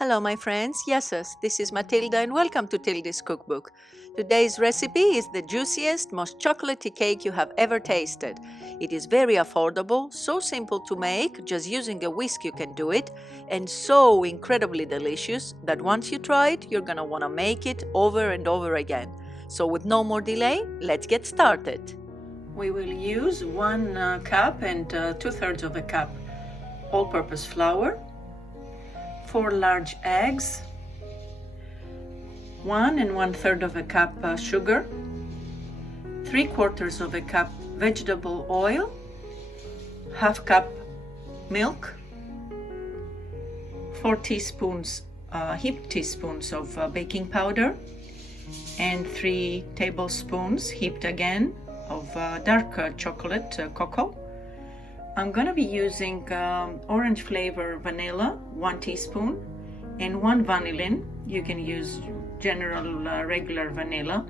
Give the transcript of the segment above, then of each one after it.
Hello my friends, yes, this is Matilda and welcome to Tilda's Cookbook. Today's recipe is the juiciest, most chocolatey cake you have ever tasted. It is very affordable, so simple to make, just using a whisk you can do it, and so incredibly delicious that once you try it, you're gonna wanna make it over and over again. So with no more delay, let's get started. We will use 1 cup and 2/3 of a cup all-purpose flour, 4 large eggs, 1 1/3 of a cup sugar, 3/4 of a cup vegetable oil, 1/2 cup milk, 4 teaspoons, heaped teaspoons of baking powder, and 3 tablespoons heaped again of dark chocolate cocoa. I'm going to be using orange flavor vanilla, 1 teaspoon, and 1 vanillin. You can use general regular vanilla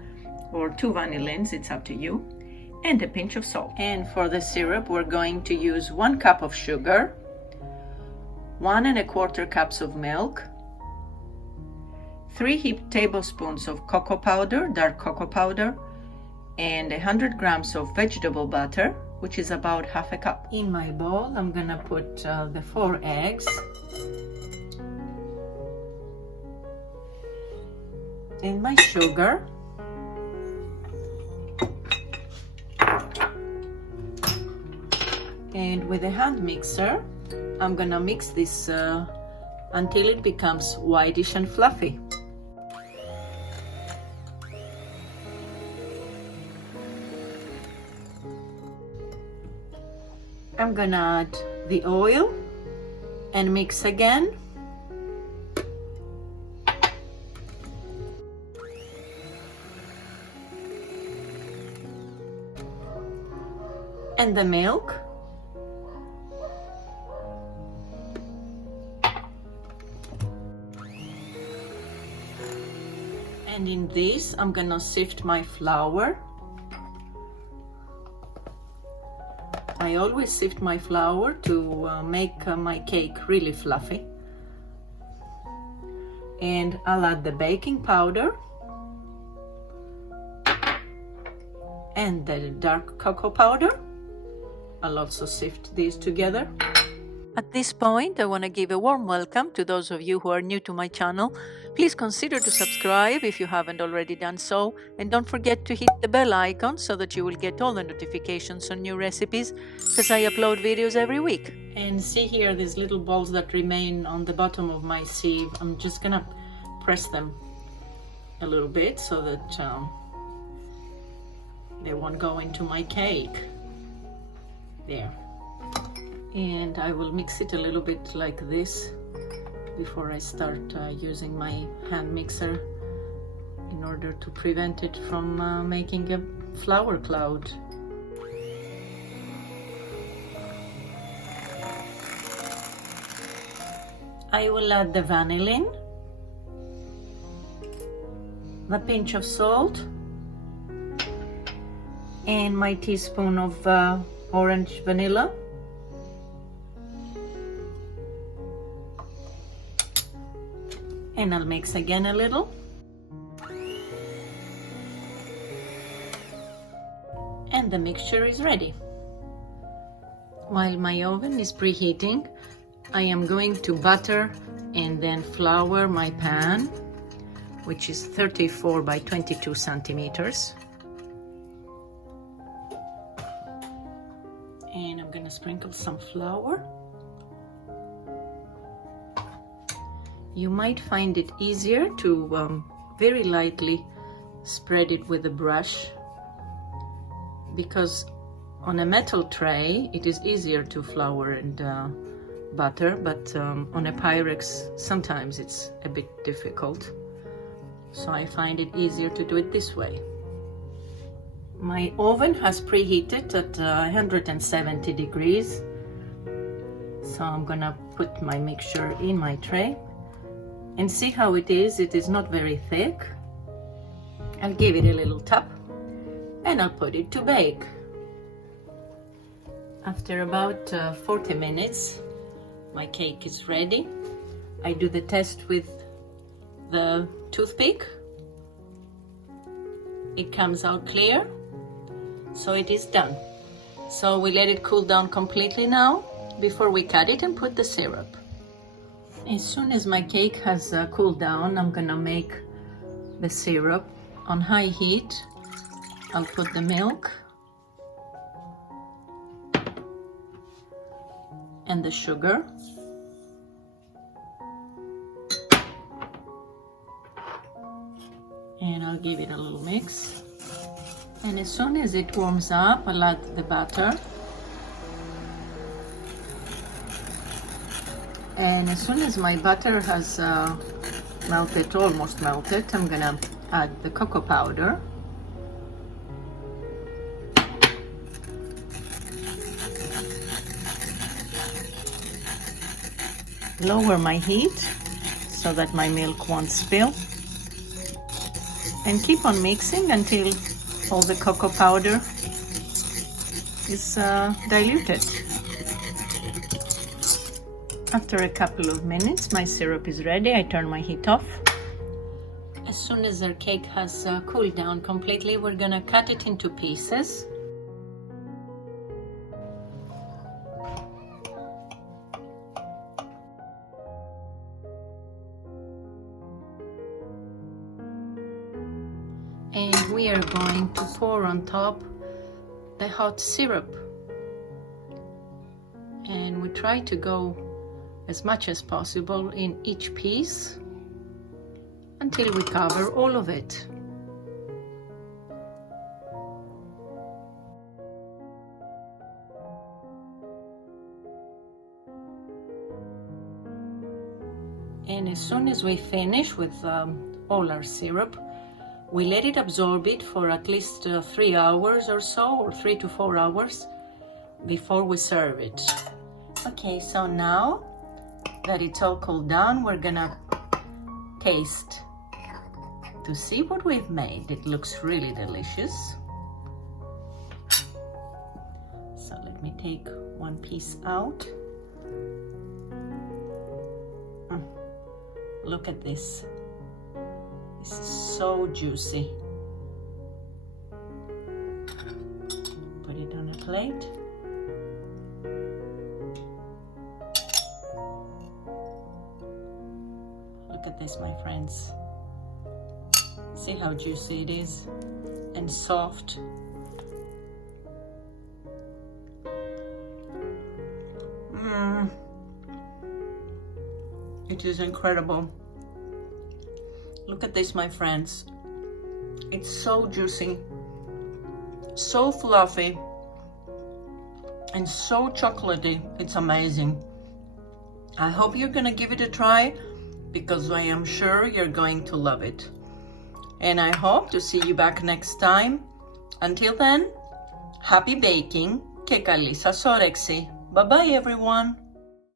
or 2 vanillins, it's up to you, and a pinch of salt. And for the syrup, we're going to use 1 cup of sugar, 1 1/4 cups of milk, 3 heaped tablespoons of cocoa powder, dark cocoa powder, and 100 grams of vegetable butter, which is about 1/2 cup. In my bowl, I'm gonna put the 4 eggs, and my sugar, and with a hand mixer, I'm gonna mix this until it becomes whitish and fluffy. I'm gonna add the oil and mix again. And the milk. And in this, I'm gonna sift my flour. I always sift my flour to make my cake really fluffy. And I'll add the baking powder and the dark cocoa powder. I'll also sift these together. At this point, I want to give a warm welcome to those of you who are new to my channel. Please consider to subscribe if you haven't already done so, and don't forget to hit the bell icon so that you will get all the notifications on new recipes, because I upload videos every week. And see here these little balls that remain on the bottom of my sieve. I'm just gonna press them a little bit so that they won't go into my cake. There. And I will mix it a little bit like this before I start using my hand mixer in order to prevent it from making a flour cloud. I will add the vanillin, the pinch of salt, and my teaspoon of orange vanilla. And I'll mix again a little. And the mixture is ready. While my oven is preheating, I am going to butter and then flour my pan, which is 34 by 22 centimeters. And I'm gonna sprinkle some flour. You might find it easier to very lightly spread it with a brush, because on a metal tray it is easier to flour and butter, but on a Pyrex sometimes it's a bit difficult. So I find it easier to do it this way. My oven has preheated at 170 degrees. So I'm gonna put my mixture in my tray. And see how it is. It is not very thick. I'll give it a little tap and I'll put it to bake. After about 40 minutes, my cake is ready. I do the test with the toothpick. It comes out clear, so it is done. So we let it cool down completely now before we cut it and put the syrup. As soon as my cake has cooled down, I'm gonna make the syrup on high heat. I'll put the milk and the sugar. And I'll give it a little mix. And as soon as it warms up, I'll add the butter. And as soon as my butter has melted, almost melted, I'm gonna add the cocoa powder. Lower my heat so that my milk won't spill. And keep on mixing until all the cocoa powder is diluted. After a couple of minutes, my syrup is ready. I turn my heat off. As soon as our cake has cooled down completely, we're gonna cut it into pieces. And we are going to pour on top the hot syrup. And we try to go as much as possible in each piece until we cover all of it. And as soon as we finish with all our syrup, we let it absorb it for at least 3 hours or so, or 3 to 4 hours before we serve it. Okay, so now that it's all cooled down, we're gonna taste to see what we've made. It looks really delicious. So let me take one piece out. Look at this. This is so juicy. Put it on a plate. Look at this, my friends. See how juicy it is and soft. It is incredible. Look at this, my friends. It's so juicy, so fluffy, and so chocolatey. It's amazing. I hope you're gonna give it a try, because I am sure you're going to love it. And I hope to see you back next time. Until then, happy baking και καλή σας όρεξη. Bye bye everyone.